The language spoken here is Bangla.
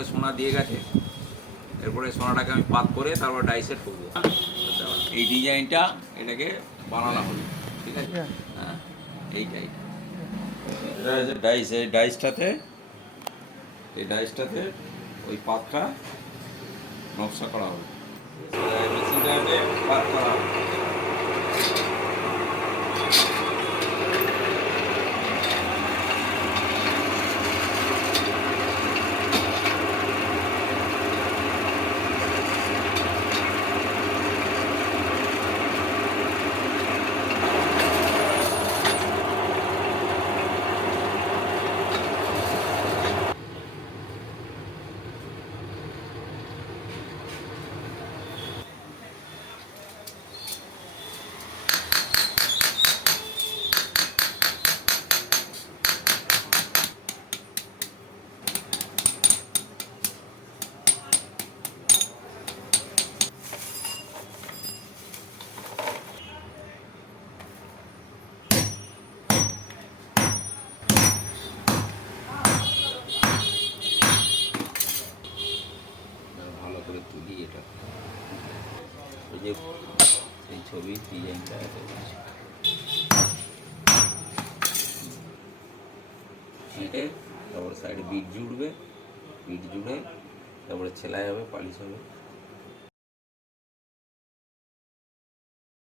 আমাকে সোনা দিয়ে গেছে, এরপরে সোনাটাকে আমি পাত করে তারপর ডাই সেট করবো। এই ডিজাইনটা এটাকে বানানো হলো, ঠিক আছে? হ্যাঁ, এইটাই এটা হচ্ছে ডাইস। এই ডাইসটাতে ওই পাতটা নকশা করা হবে, মেশিনটাতে পাত করা হবে। ভালো করে তুলি এটা, ওই যে সেই ছবির ডিজাইনটা এত ছিটে তারপরে সাইডে বিট জুড়বে, বিট জুড়ে তারপরে ছেলাই হবে, পালিশ হবে।